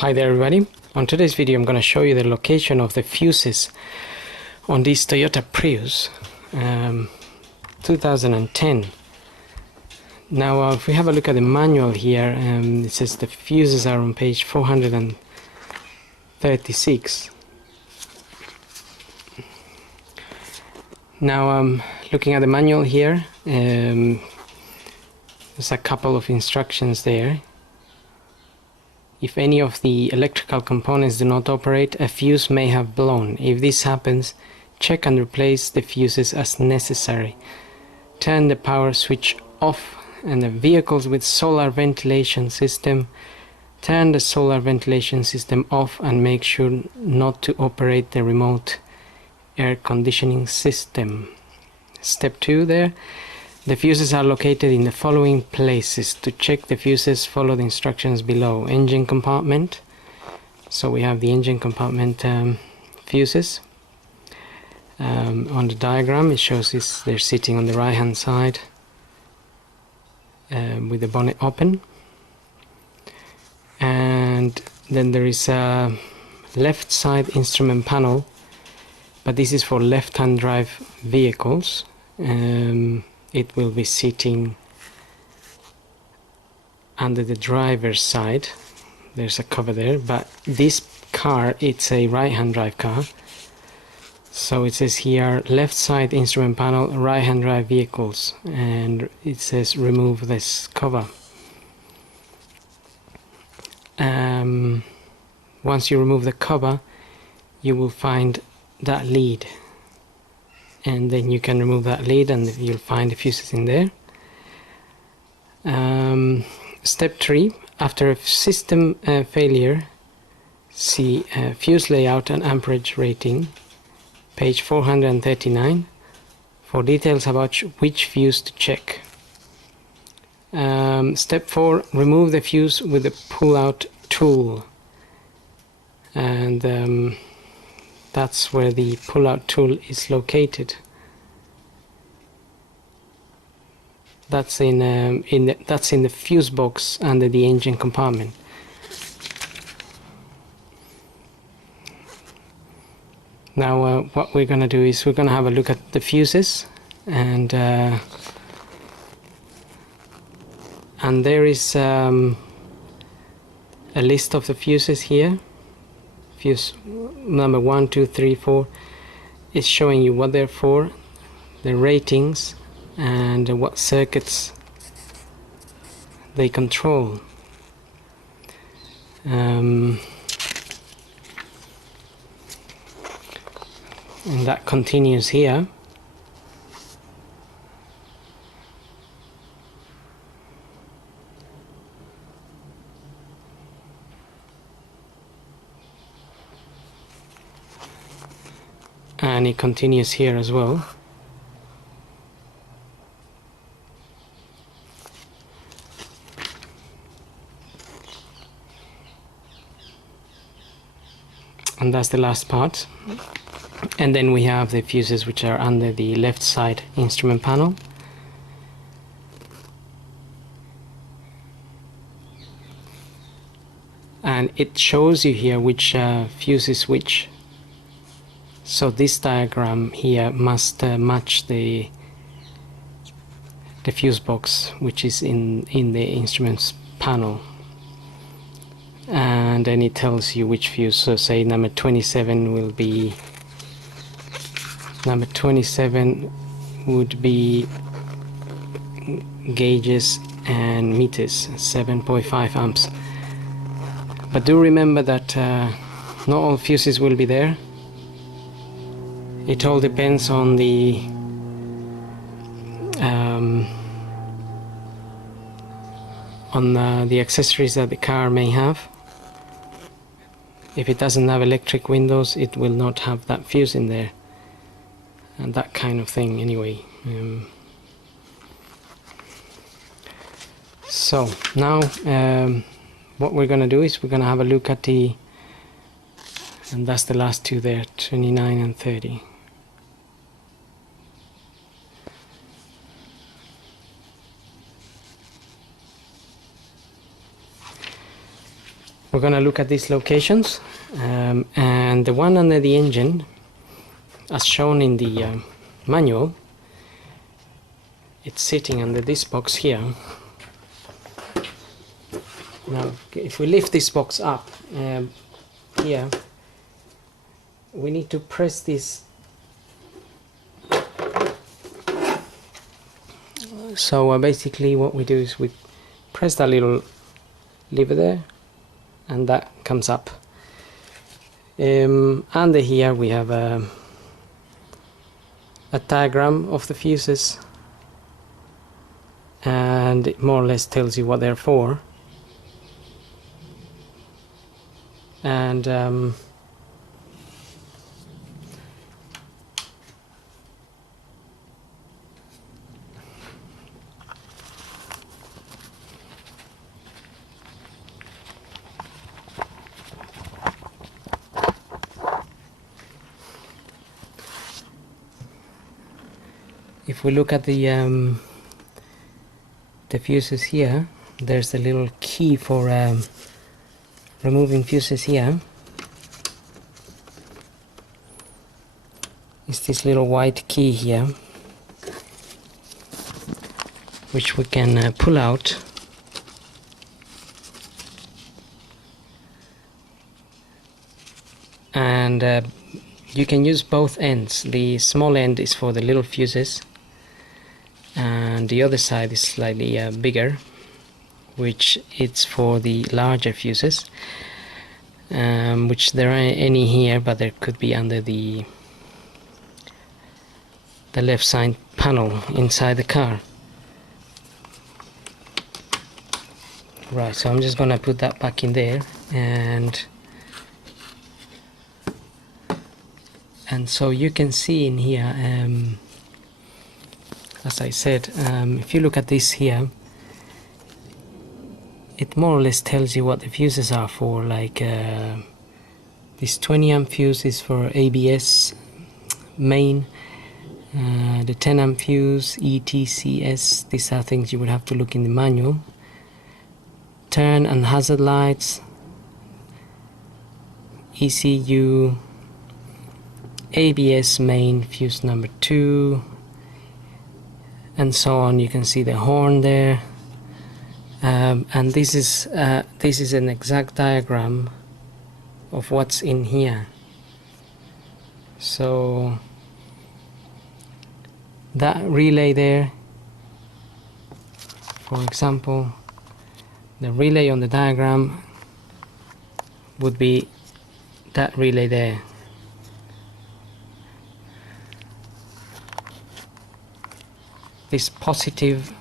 Hi there everybody. On today's video I'm going to show you the location of the fuses on this Toyota Prius 2010. Now if we have a look at the manual here, it says the fuses are on page 436. Now looking at the manual here, there's a couple of instructions there. If any of the electrical components do not operate, a fuse may have blown. If this happens, check and replace the fuses as necessary. Turn the power switch off, and the vehicles with solar ventilation system, turn the solar ventilation system off and make sure not to operate the remote air conditioning system. Step 2 there. The fuses are located in the following places. To check the fuses, follow the instructions below. Engine compartment. So we have the engine compartment fuses. On the diagram it shows they're sitting on the right hand side with the bonnet open. And then there is a left side instrument panel, but this is for left hand drive vehicles. It will be sitting under the driver's side. There's a cover there, but this car, it's a right hand drive car, so it says here left side instrument panel, right hand drive vehicles, and it says remove this cover. Once you remove the cover, you will find that lead, and then you can remove that lead and you'll find the fuses in there. Step 3, after a system failure, see fuse layout and amperage rating, page 439, for details about which fuse to check. Step 4, remove the fuse with the pull-out tool, and that's where the pull-out tool is located. That's in the fuse box under the engine compartment. Now what we're going to do is we're going to have a look at the fuses, and there is a list of the fuses here. Fuse number 1, 2, 3, 4 is showing you what they're for, the ratings, and what circuits they control. And that continues here. And it continues here as well. And that's the last part. And then we have the fuses which are under the left side instrument panel. And it shows you here which fuse is which. So this diagram here must match the fuse box which is in the instruments panel. And then it tells you which fuse. So say number 27 will be, number 27 would be gauges and meters, 7.5 amps. But do remember that not all fuses will be there. It all depends on the accessories that the car may have. If it doesn't have electric windows, it will not have that fuse in there, and that kind of thing anyway. So now what we're going to do is we're going to have a look at and that's the last two there, 29 and 30. we're going to look at these locations, and the one under the engine, as shown in the manual, it's sitting under this box here. Now if we lift this box up here, we need to press this. So basically what we do is we press that little lever there, and that comes up. Under here we have a diagram of the fuses, and it more or less tells you what they're for. And if we look at the fuses here, there's a little key for removing fuses here. It's this little white key here, which we can pull out. And you can use both ends. The small end is for the little fuses, and the other side is slightly bigger, which it's for the larger fuses, which there aren't any here, but there could be under the left side panel inside the car. Right, so I'm just gonna put that back in there, and so you can see in here, as I said, if you look at this here, it more or less tells you what the fuses are for. Like this 20 amp fuse is for ABS main, the 10 amp fuse, ETCS, these are things you would have to look in the manual. Turn and hazard lights, ECU, ABS main fuse number 2, and so on. You can see the horn there, and this is an exact diagram of what's in here. So that relay there, for example, the relay on the diagram would be that relay there. This positive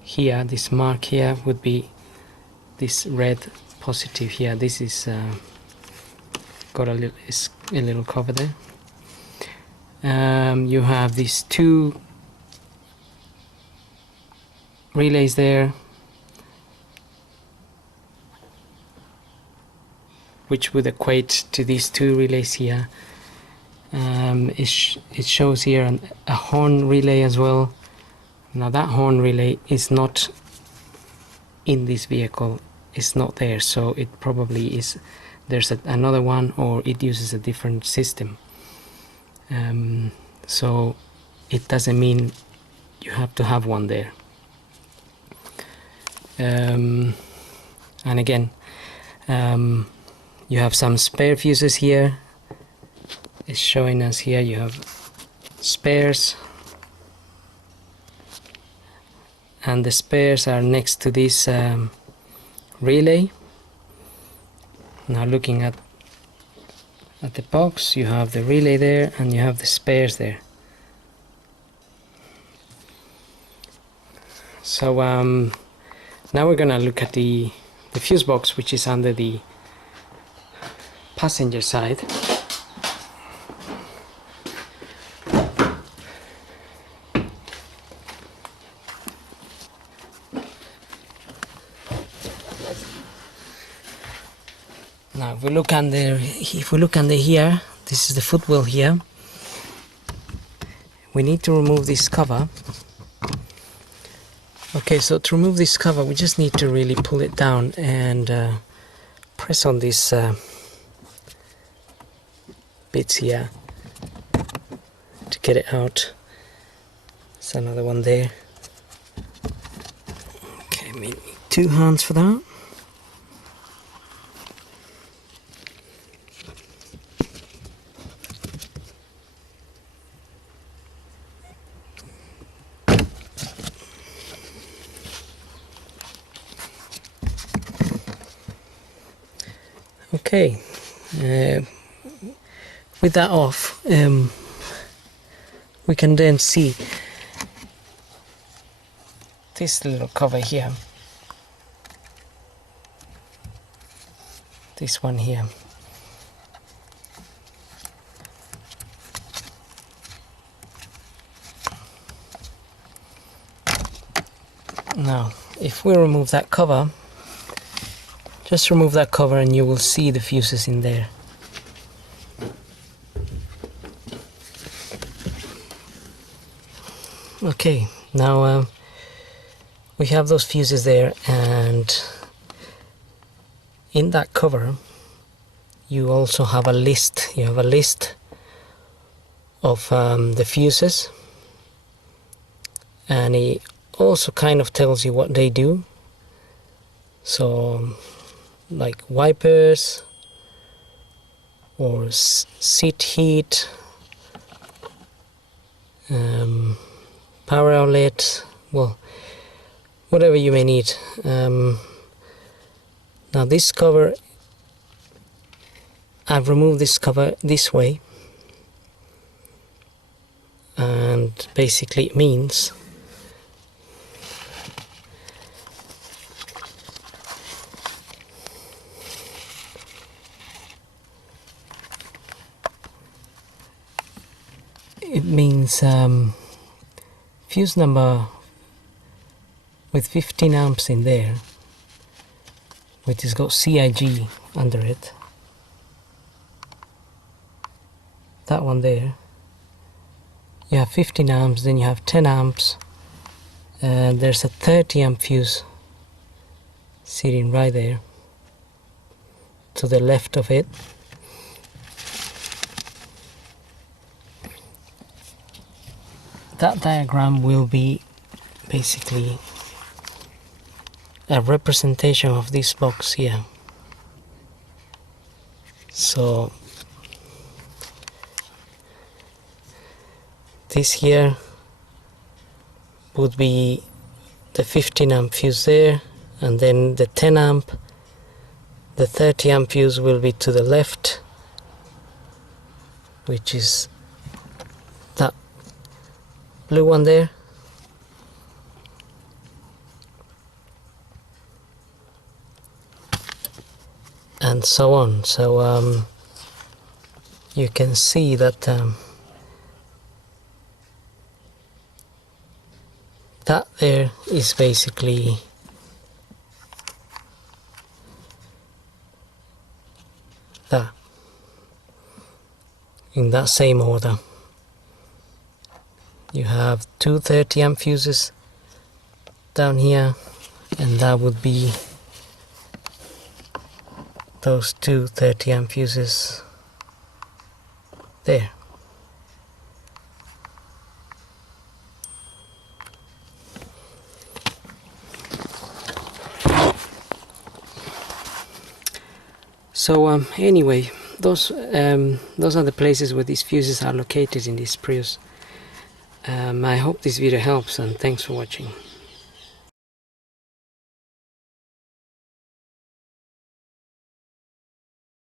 here, this mark here, would be this red positive here. This is got a little cover there. You have these two relays there, which would equate to these two relays here. It shows here a horn relay as well. Now that horn relay is not in this vehicle, it's not there, so it probably is, there's another one, or it uses a different system. So it doesn't mean you have to have one there. And again, you have some spare fuses here. It's showing us here you have spares, and the spares are next to this relay. Now looking at the box, you have the relay there and you have the spares there. So now we're gonna look at the fuse box, which is under the passenger side. Now if we look under here, this is the footwell here. We need to remove this cover, Okay, so to remove this cover we just need to really pull it down and press on these bits here to get it out. There's another one there. Okay, maybe 2 hands for that. Okay, with that off, we can then see this little cover here, this one here. Now, if we remove that cover, just remove that cover and you will see the fuses in there. Okay, now we have those fuses there, and in that cover you also have a list. You have a list of the fuses, and it also kind of tells you what they do. So like wipers or seat heat, power outlet, well, whatever you may need. Now this cover, I've removed this cover this way, and basically it means fuse number with 15 amps in there, which has got CIG under it, that one there, you have 15 amps, then you have 10 amps, and there's a 30 amp fuse sitting right there to the left of it. That diagram will be basically a representation of this box here. So this here would be the 15 amp fuse there, and then the 10 amp, the 30 amp fuse will be to the left, which is that blue one there, and so on. So you can see that that there is basically that, in that same order. You have two 30 amp fuses down here, and that would be those two 30 amp fuses there. So anyway, those are the places where these fuses are located in this Prius. I hope this video helps, and thanks for watching.